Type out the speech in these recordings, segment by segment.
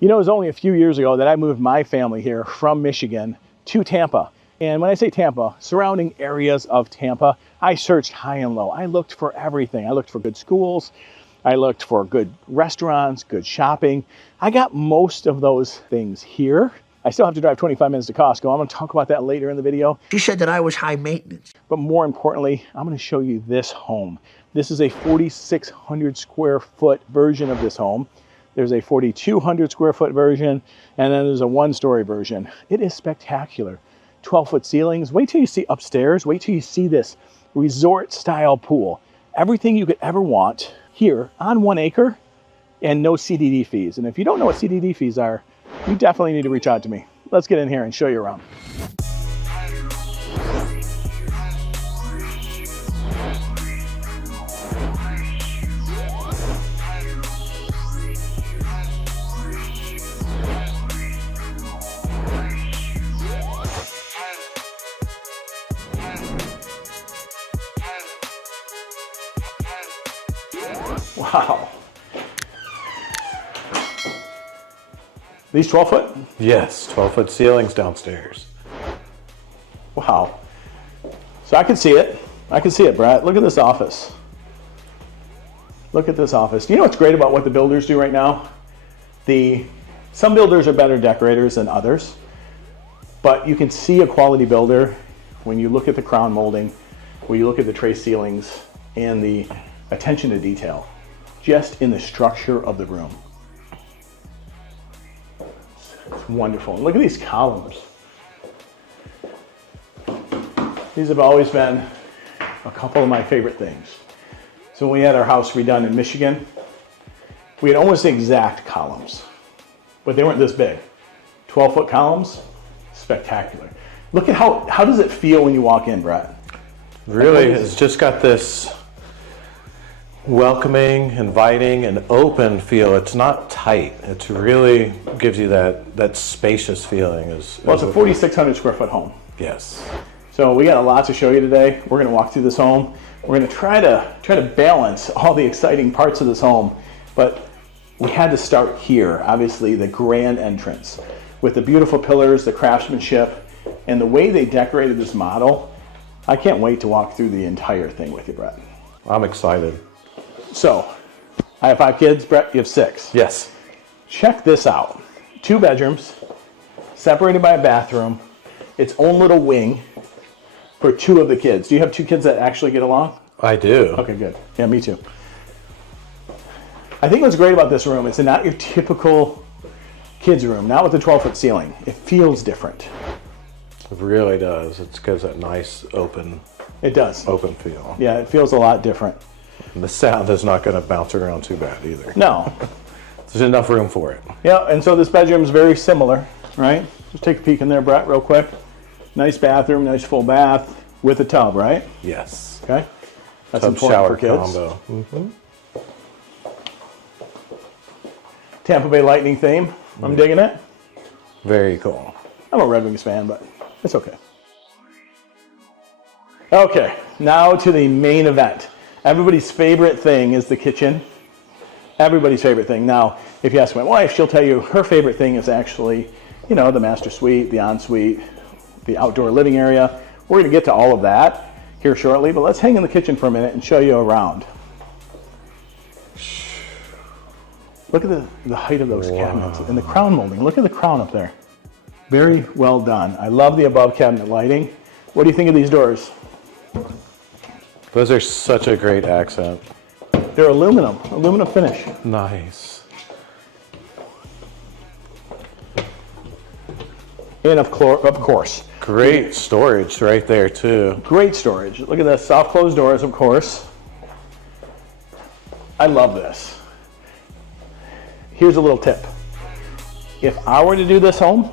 You know, it was only a few years ago that I moved my family here from Michigan to Tampa. And when I say Tampa, surrounding areas of Tampa, I searched high and low. I looked for everything. I looked for good schools. I looked for good restaurants, good shopping. I got most of those things here. I still have to drive 25 minutes to Costco. I'm going to talk about that later in the video. She said that I was high maintenance. But more importantly, I'm going to show you this home. This is a 4,600 square foot version of this home. There's a 4,200 square foot version, and then there's a one-story version. It is spectacular. 12-foot ceilings. Wait till you see upstairs. Wait till you see this resort-style pool. Everything you could ever want here on 1 acre and no CDD fees. And if you don't know what CDD fees are, you definitely need to reach out to me. Let's get in here and show you around. Wow. These 12-foot? Yes, 12-foot ceilings downstairs. Wow. So I can see it. I can see it, Brett. Look at this office. Look at this office. Do you know what's great about what the builders do right now? Some builders are better decorators than others, but you can see a quality builder when you look at the crown molding, when you look at the tray ceilings, and the attention to detail, just in the structure of the room. It's wonderful. And look at these columns. These have always been a couple of my favorite things. So when we had our house redone in Michigan, we had almost exact columns, but they weren't this big. 12-foot columns, spectacular. Look at how does it feel when you walk in, Brett? Really, it's just got this welcoming, inviting, and open feel. It's not tight. It really gives you that spacious feeling. Well, it's a 4,600 square foot home. Yes. So we got a lot to show you today. We're going to walk through this home. We're going to try to balance all the exciting parts of this home, but we had to start here. Obviously, the grand entrance with the beautiful pillars, the craftsmanship, and the way they decorated this model. I can't wait to walk through the entire thing with you, Brett. I'm excited. So, I have 5 kids. Brett, you have 6. Yes. Check this out. 2 bedrooms, separated by a bathroom, its own little wing for 2 of the kids. Do you have 2 kids that actually get along? I do. Okay, good. Yeah, me too. I think what's great about this room is it's not your typical kids' room, not with the 12-foot ceiling. It feels different. It really does. It gives that nice open. It does. Open feel. Yeah, it feels a lot different. And the sound is not going to bounce around too bad either. No. There's enough room for it. Yeah, and so this bedroom is very similar, right? Just take a peek in there, Brett, real quick. Nice bathroom, nice full bath with a tub, right? Yes. Okay. That's Tub important shower for kids. combo. Mm-hmm. Tampa Bay Lightning theme. I'm digging it. Very cool. I'm a Red Wings fan, but it's okay. Okay, now to the main event. Everybody's favorite thing is the kitchen. Everybody's favorite thing. Now, if you ask my wife, she'll tell you her favorite thing is actually, you know, the master suite, the ensuite, the outdoor living area. We're going to get to all of that here shortly, but let's hang in the kitchen for a minute and show you around. Look at the height of those cabinets and the crown molding. Look at the crown up there. Very well done. I love the above cabinet lighting. What do you think of these doors? Those are such a great accent. They're aluminum finish. Nice. And of course. Great storage right there too. Great storage. Look at the soft closed doors, of course. I love this. Here's a little tip. If I were to do this home,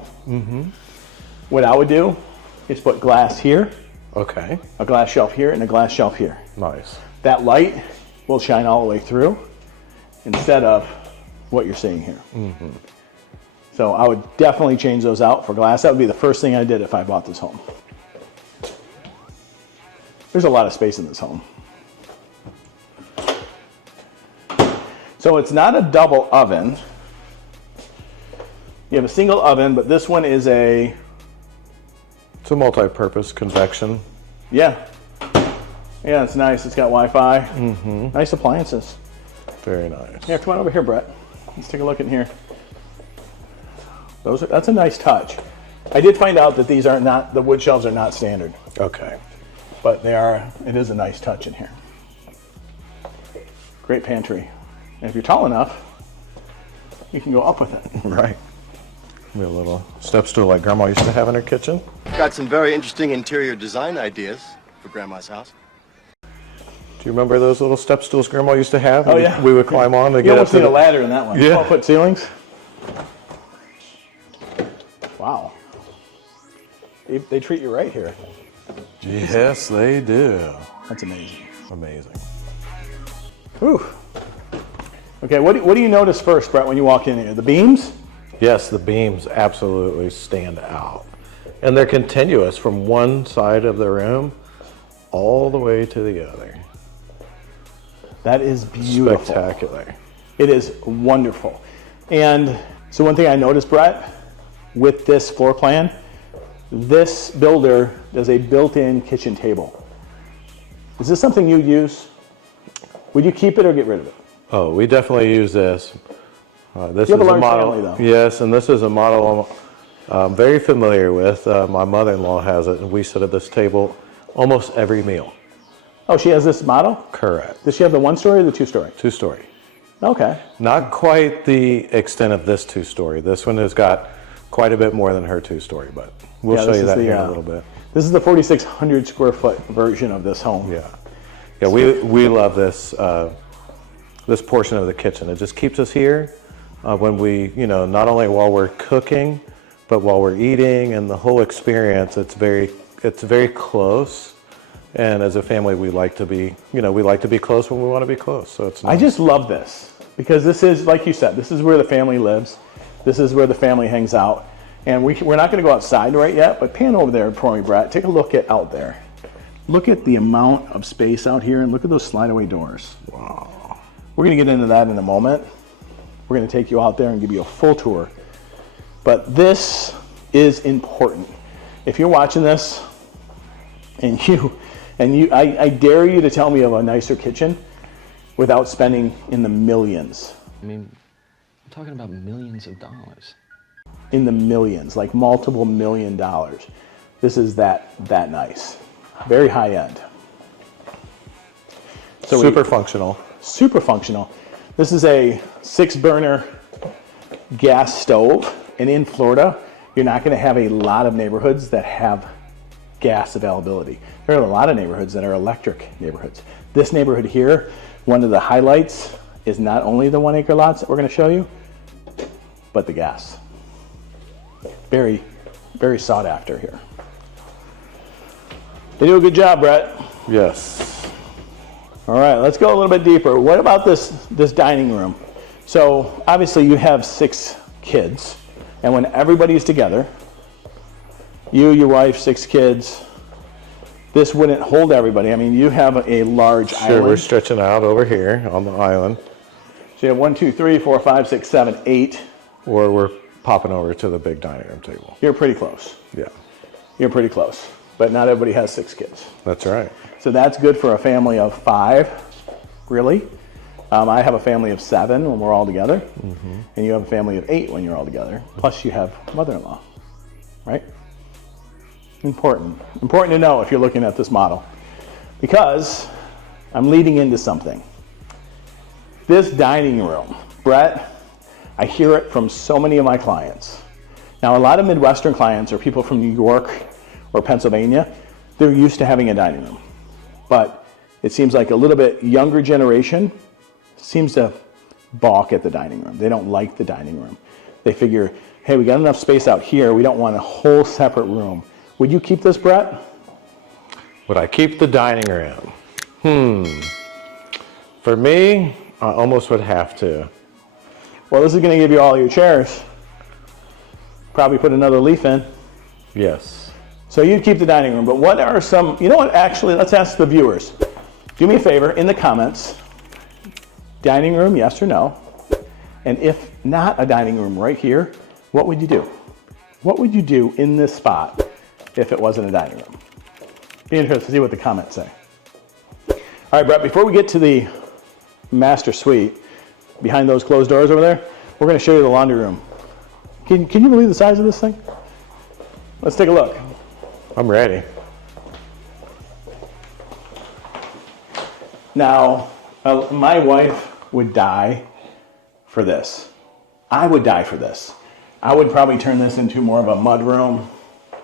what I would do is put glass here, Okay. a glass shelf here, and a glass shelf here. Nice. That light will shine all the way through instead of what you're seeing here. So I would definitely change those out for glass. That would be the first thing I did if I bought this home. There's a lot of space in this home. So it's not a double oven. You have a single oven, but this one is It's a multi-purpose convection. yeah. Yeah, it's nice. It's got Wi-Fi. Mm-hmm. Nice appliances. Very nice. Here, come on over here, Brett. Let's take a look in here. That's a nice touch. I did find out that these are not, the wood shelves are not standard, Okay. but it is a nice touch in here. Great pantry. And if you're tall enough, you can go up with it. Right. We have a little step stool like Grandma used to have in her kitchen. Got some very interesting interior design ideas for Grandma's house. Do you remember those little step stools Grandma used to have? Oh, yeah. We would climb on to You get up almost to need a ladder in that one. Yeah. 12-foot ceilings. Wow. They treat you right here. Yes, they do. That's amazing. Amazing. Whew. Okay, what do you notice first, Brett, when you walk in here? The beams? Yes, the beams absolutely stand out. And they're continuous from one side of the room all the way to the other. That is beautiful. Spectacular. It is wonderful. And so one thing I noticed, Brett, with this floor plan, this builder does a built-in kitchen table. Is this something you'd use? Would you keep it or get rid of it? Oh, we definitely use this. This You have is a large model. family, though. Yes, and this is a model I'm very familiar with. My mother-in-law has it, and we sit at this table almost every meal. Oh, she has this model? Correct. Does she have the 1-story or the 2-story? 2-story. Okay. Not quite the extent of this 2-story. This one has got quite a bit more than her 2-story, but we'll Yeah, show this you is that the, here in a little bit. This is the 4,600 square foot version of this home. Yeah. Yeah, we love this this portion of the kitchen. It just keeps us here when we, not only while we're cooking, but while we're eating, and the whole experience. It's very close. And as a family, we like to be close when we want to be close. So it's nice. I just love this because this is, like you said, this is where the family lives. This is where the family hangs out. And we're not going to go outside right yet, but pan over there for me, Brett. Take a look at out there. Look at the amount of space out here, and look at those slide-away doors. Wow. We're going to get into that in a moment. We're going to take you out there and give you a full tour. But this is important. If you're watching this, and I dare you to tell me of a nicer kitchen without spending in the millions. I mean, I'm talking about millions of dollars. In the millions, like multiple $1 million. This is that nice. Very high end. So super functional. Super functional. This is a 6-burner gas stove, and in Florida, you're not going to have a lot of neighborhoods that have gas availability. There are a lot of neighborhoods that are electric neighborhoods. This neighborhood here, one of the highlights is not only the 1-acre lots that we're going to show you, but the gas. Very, very sought after here. They do a good job, Brett. Yes. All right, let's go a little bit deeper. What about this dining room? So obviously you have 6 kids, and when everybody's together, you, your wife, 6 kids, this wouldn't hold everybody. I mean, you have a large island. Sure, we're stretching out over here on the island. So you have 1, 2, 3, 4, 5, 6, 7, 8. Or we're popping over to the big dining room table. You're pretty close. Yeah. You're pretty close. But not everybody has 6 kids. That's right. So that's good for a family of 5, really. I have a family of 7 when we're all together. Mm-hmm. And you have a family of 8 when you're all together. Plus you have mother-in-law, right? Important to know if you're looking at this model, because I'm leading into something. This dining room, Brett, I hear it from so many of my clients. Now, a lot of Midwestern clients are people from New York or Pennsylvania. They're used to having a dining room, but it seems like a little bit younger generation seems to balk at the dining room. They don't like the dining room. They figure, hey, we got enough space out here. We don't want a whole separate room. Would you keep this, Brett? Would I keep the dining room? For me, I almost would have to. Well, this is going to give you all your chairs. Probably put another leaf in. Yes. So you'd keep the dining room, but what are some, you know what, actually, let's ask the viewers. Do me a favor, in the comments, dining room, yes or no? And if not a dining room right here, what would you do? What would you do in this spot if it wasn't a dining room? Be interested to see what the comments say. All right, Brett, before we get to the master suite, behind those closed doors over there, we're going to show you the laundry room. Can you believe the size of this thing? Let's take a look. I'm ready. Now, my wife would die for this. I would die for this. I would probably turn this into more of a mudroom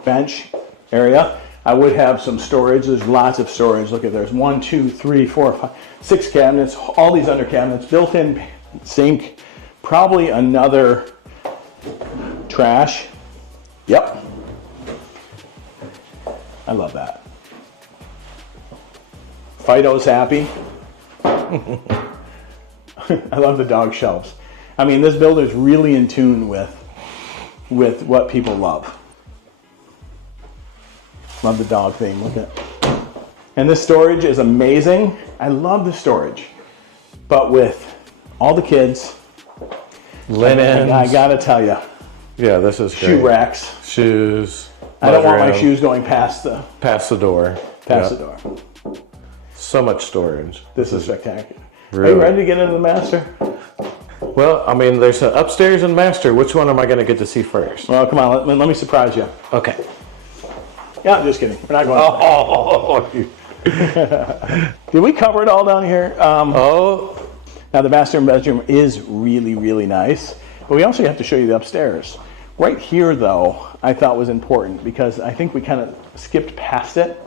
bench area. I would have some storage. There's lots of storage. Look at there's 1, 2, 3, 4, 5, 6 cabinets. All these under cabinets, built-in sink. Probably another trash. Yep. I love that. Fido's happy. I love the dog shelves. I mean, this builder's really in tune with what people love. Love the dog theme, look at it. And this storage is amazing. I love the storage. But with all the kids, Linens. I gotta tell you, Yeah, this is great. shoe racks. Shoes. I don't want my mudroom, shoes going past the door. past Yep. the door. So much storage. This is spectacular. Are Really. you ready to get into the master? Well, I mean, there's an upstairs and master. Which one am I going to get to see first? Well, come on, let me surprise you. Okay. Yeah, I'm just kidding. We're not going. Oh, Did we cover it all down here? oh, Now the master bedroom is really, really nice, but we also have to show you the upstairs. Right here, though, I thought was important because I think we kind of skipped past it.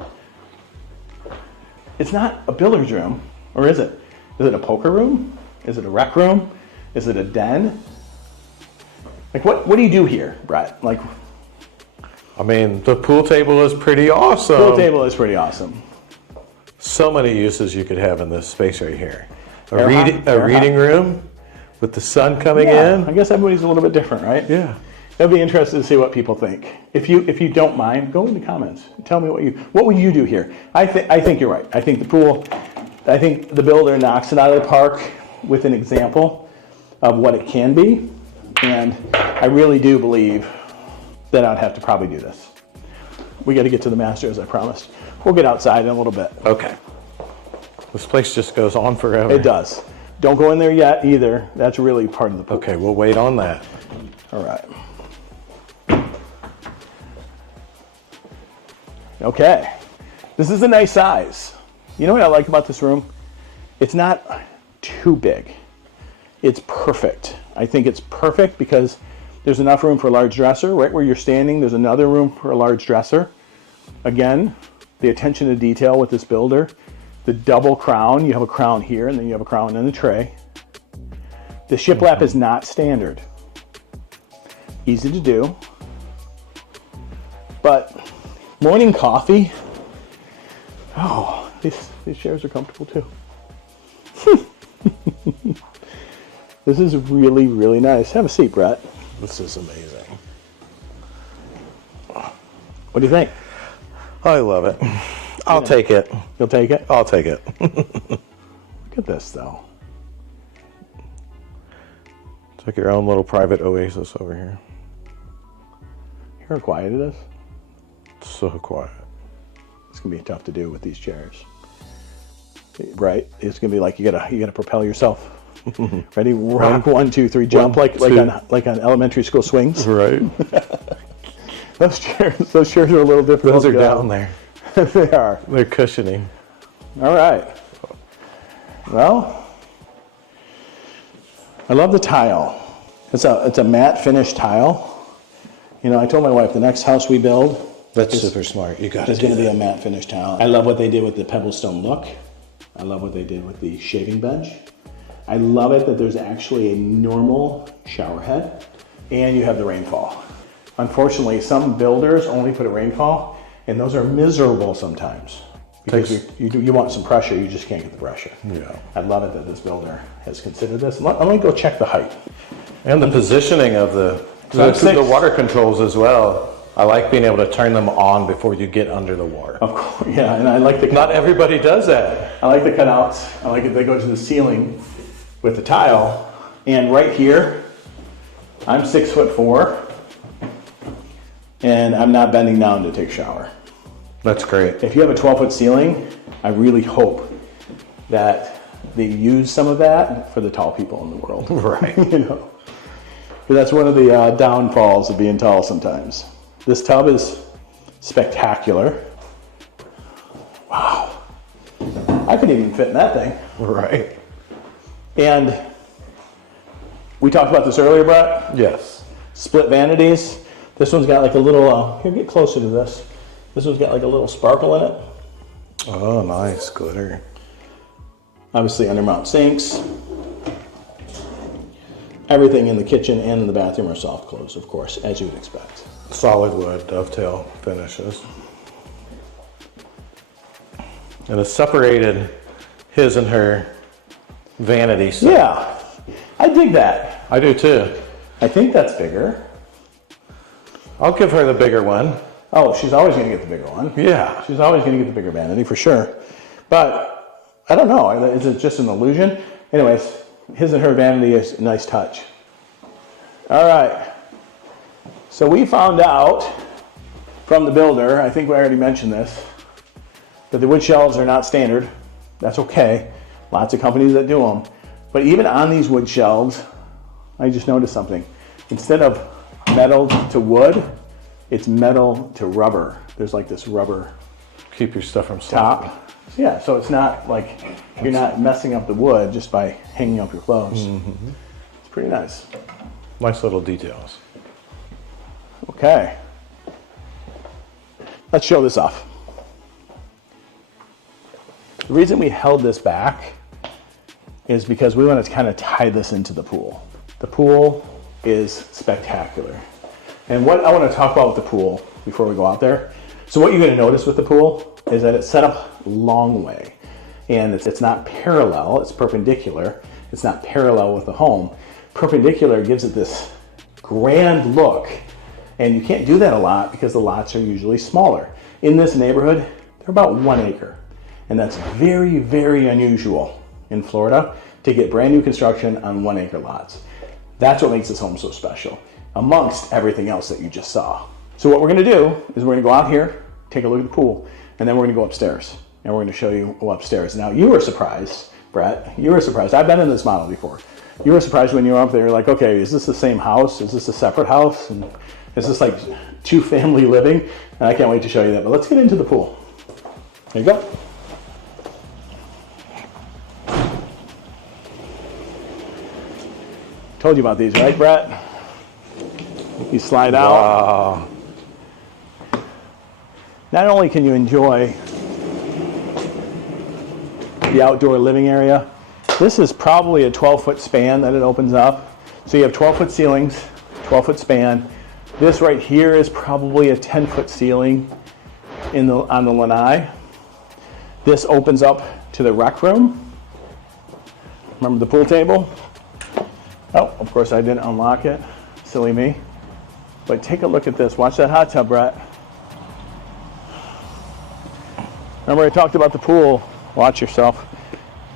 It's not a billiards room, or is it? Is it a poker room? Is it a rec room? Is it a den? Like, what do you do here, Brett? Like, I mean, the pool table is pretty awesome. pool table is pretty awesome. So many uses you could have in this space right here. A Air reading room with the sun coming Yeah, I in. guess everybody's a little bit different, right? Yeah. I'd be interested to see what people think. If you don't mind, go in the comments. Tell me what would you do here? I think you're right. I think the builder knocks it out of the park with an example of what it can be, and I really do believe that I'd have to probably do this. We got to get to the master, as I promised. We'll get outside in a little bit. Okay. This place just goes on forever. It does. Don't go in there yet either. That's really part of the pool. Okay, we'll wait on that. All right. Okay, this is a nice size. You know what I like about this room? It's not too big. It's perfect. I think it's perfect because there's enough room for a large dresser. Right where you're standing, there's another room for a large dresser. Again, the attention to detail with this builder. The double crown, you have a crown here and then you have a crown in the tray. The shiplap is not standard. Easy to do. But morning coffee. Oh, these chairs are comfortable too. This is really, really nice. Have a seat, Brett. This is amazing. What do you think? I love it. I'll take it. You'll take it? I'll take it. Look at this, though. It's like your own little private oasis over here. Hear how quiet it is? It's so quiet. It's gonna be tough to do with these chairs, right? It's gonna be like you gotta propel yourself. Ready? Rock 1, 2, 3, jump like on elementary school swings. Right. Those chairs are a little difficult. Those are to go. down there. They are. They're cushioning. All right. Well, I love the tile. It's a matte finish tile. You know, I told my wife the next house we build That's super smart. You got to is do going to be that. a matte finish tile. I love what they did with the pebblestone look. I love what they did with the shaving bench. I love it that there's actually a normal shower head and you have the rainfall. Unfortunately, some builders only put a rainfall and those are miserable sometimes. Because you want some pressure, you just can't get the pressure. Yeah. I love it that this builder has considered this. Let me go check the height. And the positioning of the water controls as well. I like being able to turn them on before you get under the water. Of course, yeah, and I like the Not everybody does that. I like the cutouts. I like it. They go to the ceiling with the tile. And right here, I'm 6'4", and I'm not bending down to take a shower. That's great. If you have a 12-foot ceiling, I really hope that they use some of that for the tall people in the world. Right. You know, because that's one of the downfalls of being tall sometimes. This tub is spectacular. Wow. I couldn't even fit in that thing. Right. And we talked about this earlier, Brett. Yes. Split vanities. This one's got like a little, here, get closer to this. This one's got like a little sparkle in it. Oh, nice glitter. Obviously undermount sinks. Everything in the kitchen and in the bathroom are soft close, of course, as you would expect. Solid wood dovetail finishes. And a separated his and her vanity set. Yeah, I dig that. I do too. I think that's bigger. I'll give her the bigger one. Oh, she's always going to get the bigger one. Yeah. She's always going to get the bigger vanity for sure. But I don't know. Is it just an illusion? Anyways, his and her vanity is a nice touch. All right. So we found out from the builder, I think we already mentioned this, that the wood shelves are not standard. That's okay. Lots of companies that do them. But even on these wood shelves, I just noticed something. Instead of metal to wood, it's metal to rubber. There's like this rubber Keep your stuff from slipping. top. Yeah, so it's not like you're not messing up the wood just by hanging up your clothes. Mm-hmm. It's pretty nice. Nice little details. Okay. Let's show this off. The reason we held this back is because we want to kind of tie this into the pool. The pool is spectacular. And what I want to talk about with the pool before we go out there. So what you're going to notice with the pool is that it's set up long way. And it's not parallel, it's perpendicular. It's not parallel with the home. Perpendicular gives it this grand look. And you can't do that a lot because the lots are usually smaller. In this neighborhood, they're about 1 acre. And that's very, very unusual in Florida to get brand new construction on 1 acre lots. That's what makes this home so special, amongst everything else that you just saw. So what we're gonna do is we're gonna go out here, take a look at the pool, and then we're gonna go upstairs. And we're gonna show you upstairs. Now you were surprised, Brett, you were surprised. I've been in this model before. You were surprised when you were up there, you're like, okay, is this the same house? Is this a separate house? And is this like 2 family living? And I can't wait to show you that, but let's get into the pool. There you go. Told you about these, right, Brett? You slide out. Wow. Not only can you enjoy the outdoor living area, this is probably a 12-foot span that it opens up. So you have 12-foot ceilings, 12-foot span. This right here is probably a 10-foot ceiling on the lanai. This opens up to the rec room. Remember the pool table? Oh, of course I didn't unlock it. Silly me. But take a look at this. Watch that hot tub, Brett. Remember I talked about the pool. Watch yourself.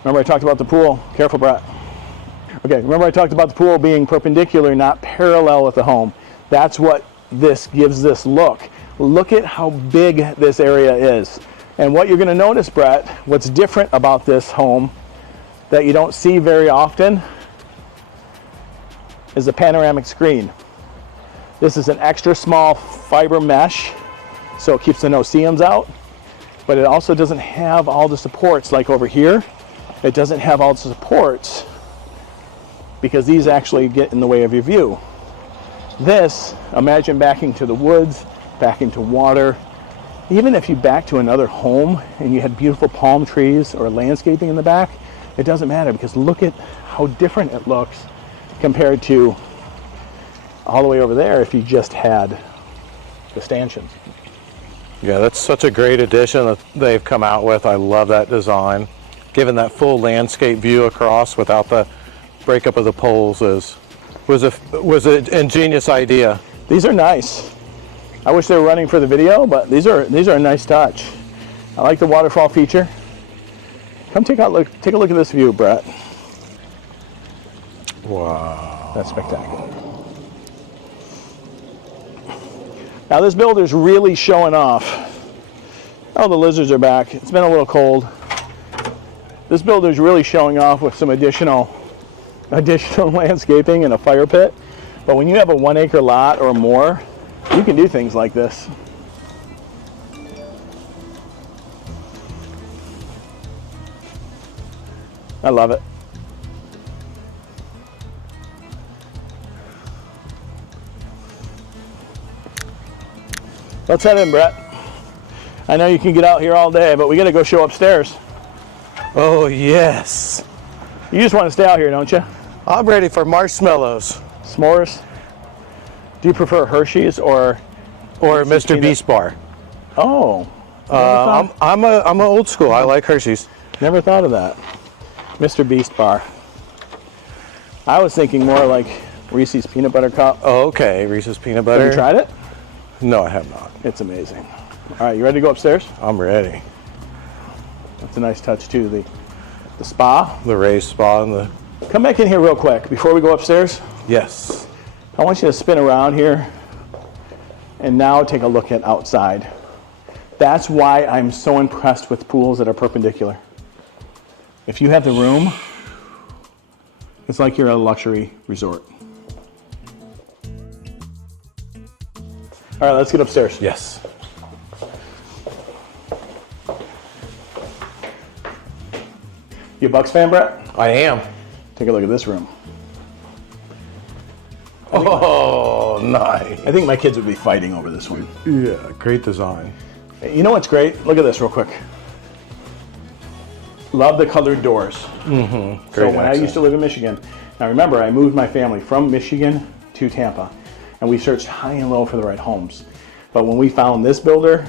Remember I talked about the pool. Careful, Brett. Okay, remember I talked about the pool being perpendicular, not parallel with the home. That's what this gives this look. Look at how big this area is. And what you're gonna notice, Brett, what's different about this home that you don't see very often is a panoramic screen. This is an extra small fiber mesh, so it keeps the no-see-ums out, but it also doesn't have all the supports like over here. It doesn't have all the supports because these actually get in the way of your view. This, imagine backing to the woods, backing to water. Even if you back to another home and you had beautiful palm trees or landscaping in the back, it doesn't matter because look at how different it looks compared to all the way over there if you just had the stanchions. Yeah, that's such a great addition that they've come out with. I love that design. Giving that full landscape view across without the breakup of the poles was an ingenious idea. These are nice. I wish they were running for the video, but these are a nice touch. I like the waterfall feature. Come take a look at this view, Brett. Wow. That's spectacular. Now this builder's really showing off. Oh, the lizards are back. It's been a little cold. This builder's really showing off with some additional landscaping and a fire pit. But when you have a 1 acre lot or more, you can do things like this. I love it. Let's head in, Brett. I know you can get out here all day, but we got to go show upstairs. Oh, yes. You just want to stay out here, don't you? I'm ready for marshmallows. S'mores? Do you prefer Hershey's or Mr. peanut? Beast Bar. Oh. I'm a old school. I like Hershey's. Never thought of that. Mr. Beast Bar. I was thinking more like Reese's Peanut Butter Cup. Oh, okay. Reese's peanut butter. Have you tried it? No, I have not. It's amazing. All right, you ready to go upstairs? I'm ready. That's a nice touch too. The spa. The raised spa and the... Come back in here real quick before we go upstairs. Yes. I want you to spin around here and now take a look at outside. That's why I'm so impressed with pools that are perpendicular. If you have the room, it's like you're at a luxury resort. All right, let's get upstairs. Yes. You a Bucks fan, Brett? I am. Take a look at this room. Oh, nice. I think my kids would be fighting over this one. Yeah, great design. You know what's great? Look at this real quick. Love the colored doors. Mm-hmm. So when I used to live in Michigan, now remember I moved my family from Michigan to Tampa, and we searched high and low for the right homes. But when we found this builder,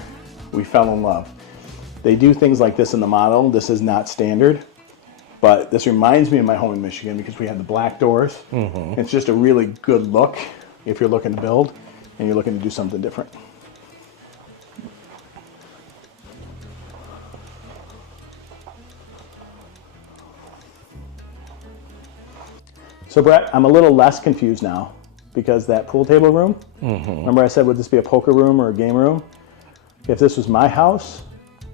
we fell in love. They do things like this in the model. This is not standard, but this reminds me of my home in Michigan because we had the black doors. Mm-hmm. It's just a really good look if you're looking to build and you're looking to do something different. So Brett, I'm a little less confused now because that pool table room, remember I said would this be a poker room or a game room? If this was my house,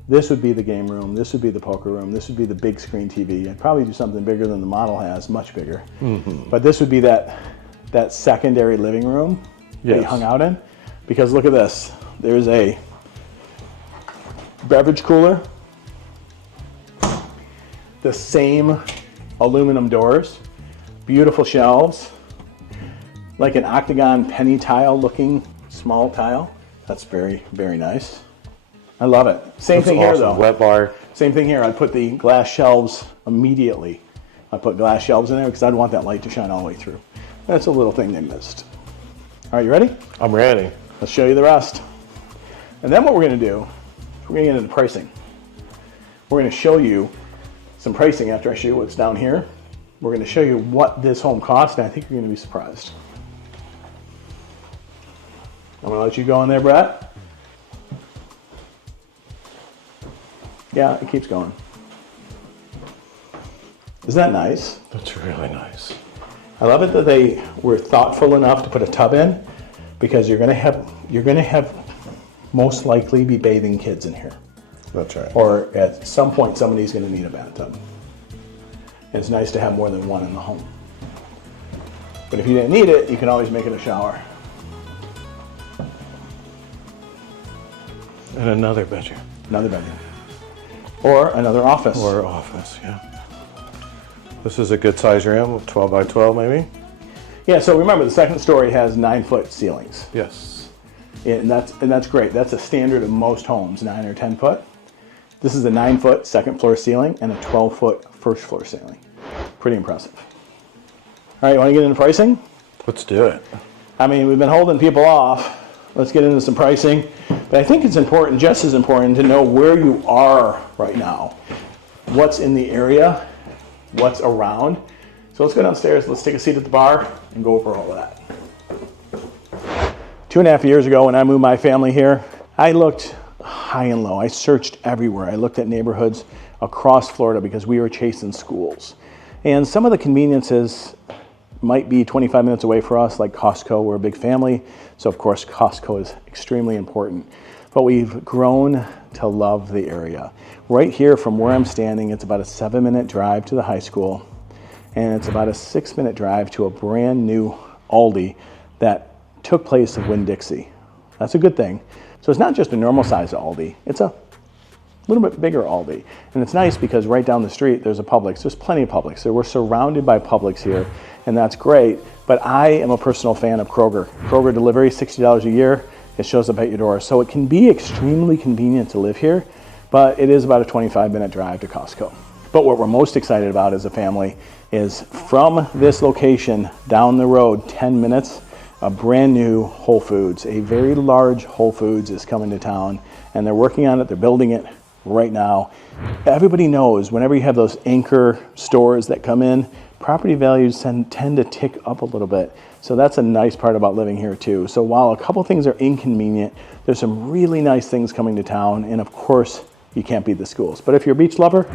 this would be the game room, this would be the poker room, this would be the big screen TV. I'd probably do something bigger than the model has, much bigger. Mm-hmm. But this would be that secondary living room that you hung out in. Because look at this, there's a beverage cooler, the same aluminum doors, beautiful shelves, like an octagon penny tile looking small tile. That's very, very nice. I love it. Same thing here though. Wet bar. Same thing here. I'd put the glass shelves immediately. I'd put glass shelves in there because I'd want that light to shine all the way through. That's a little thing they missed. All right, you ready? I'm ready. Let's show you the rest. And then what we're going to do, we're going to get into pricing. We're going to show you some pricing after I show you what's down here. We're going to show you what this home cost, and I think you're going to be surprised. I'm going to let you go in there, Brett. Yeah, it keeps going. Isn't that nice? That's really nice. I love it that they were thoughtful enough to put a tub in, because you're going to have most likely be bathing kids in here. That's right. Or at some point somebody's going to need a bathtub. And it's nice to have more than one in the home. But if you didn't need it, you can always make it a shower. And another bedroom. Another bedroom. Or another office. Or office, yeah. This is a good size room, 12 by 12 maybe? Yeah, so remember the second story has 9-foot ceilings. Yes. And that's great. That's a standard of most homes, 9 or 10 foot. This is a 9-foot second floor ceiling and a 12-foot first floor ceiling. Pretty impressive. All right, you want to get into pricing? Let's do it. I mean, we've been holding people off. Let's get into some pricing. But I think it's important, just as important, to know where you are right now. What's in the area, what's around. So let's go downstairs, let's take a seat at the bar and go over all of that. 2.5 years ago when I moved my family here, I looked high and low. I searched everywhere. I looked at neighborhoods across Florida because we were chasing schools. And some of the conveniences might be 25 minutes away for us, like Costco. We're a big family, so of course Costco is extremely important. But we've grown to love the area. Right here from where I'm standing, it's about a 7-minute drive to the high school, and it's about a 6-minute drive to a brand new Aldi that took place of Winn-Dixie. That's a good thing. So it's not just a normal size Aldi, it's a little bit bigger Aldi. And it's nice because right down the street there's a Publix. There's plenty of Publix. So we're surrounded by Publix here, and that's great. But I am a personal fan of Kroger. Kroger delivery, $60 a year. It shows up at your door. So it can be extremely convenient to live here, but it is about a 25-minute drive to Costco. But what we're most excited about as a family is from this location down the road 10 minutes, a brand new Whole Foods, a very large Whole Foods is coming to town, and they're working on it, they're building it right now. Everybody knows whenever you have those anchor stores that come in, property values tend to tick up a little bit. So that's a nice part about living here too. So while a couple things are inconvenient, there's some really nice things coming to town, and of course you can't beat the schools. But if you're a beach lover,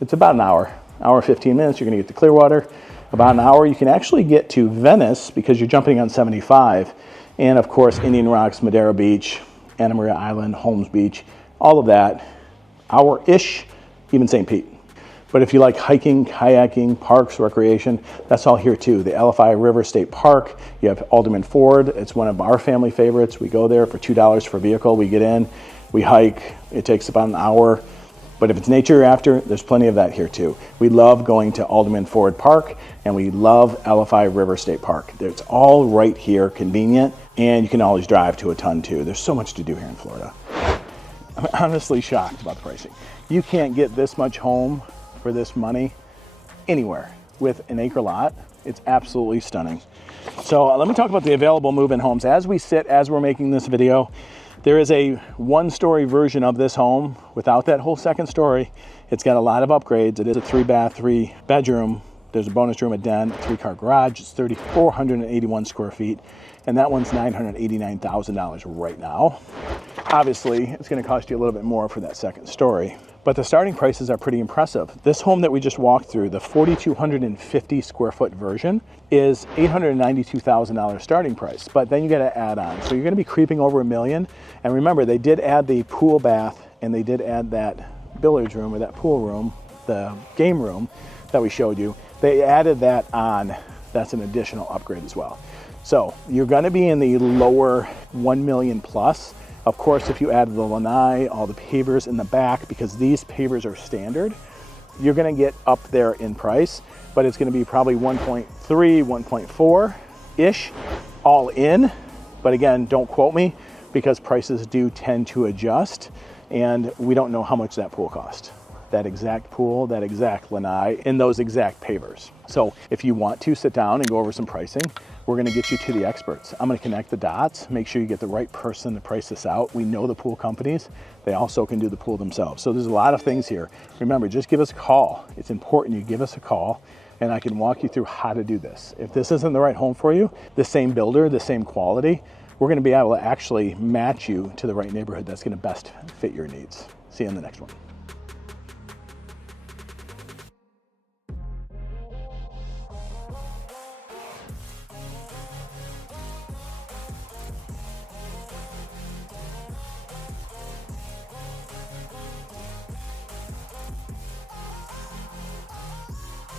it's about an hour 15 minutes, you're gonna get to Clearwater. About an hour, you can actually get to Venice because you're jumping on 75. And of course, Indian Rocks, Madeira Beach, Anna Maria Island, Holmes Beach, all of that, hour-ish, even St. Pete. But if you like hiking, kayaking, parks, recreation, that's all here too. The LFI River State Park, you have Alderman Ford. It's one of our family favorites. We go there for $2 per vehicle. We get in, we hike. It takes about an hour. But if it's nature you're after, there's plenty of that here too. We love going to Alderman Ford Park, and we love LFI River State Park. It's all right here, convenient, and you can always drive to a ton too. There's so much to do here in Florida. I'm honestly shocked about the pricing. You can't get this much home for this money anywhere with an acre lot. It's absolutely stunning. So let me talk about the available move-in homes. As we're making this video, there is a one-story version of this home without that whole second story. It's got a lot of upgrades. It is a 3-bath, 3-bedroom. There's a bonus room, a den, a 3-car garage. It's 3,481 square feet, and that one's $989,000 right now. Obviously, it's going to cost you a little bit more for that second story, but the starting prices are pretty impressive. This home that we just walked through, the 4,250 square foot version, is $892,000 starting price, but then you got to add on. So you're going to be creeping over $1 million. And remember, they did add the pool bath, and they did add that billiards room or that pool room, the game room that we showed you. They added that on. That's an additional upgrade as well. So you're going to be in the lower 1 million plus. Of course, if you add the lanai, all the pavers in the back, because these pavers are standard, you're going to get up there in price, but it's going to be probably 1.3, 1.4-ish all in. But again, don't quote me because prices do tend to adjust, and we don't know how much that pool cost. That exact pool, that exact lanai, and those exact pavers. So if you want to sit down and go over some pricing, we're going to get you to the experts. I'm going to connect the dots, make sure you get the right person to price this out. We know the pool companies. They also can do the pool themselves. So there's a lot of things here. Remember, just give us a call. It's important you give us a call, and I can walk you through how to do this. If this isn't the right home for you, the same builder, the same quality, we're going to be able to actually match you to the right neighborhood that's going to best fit your needs. See you in the next one.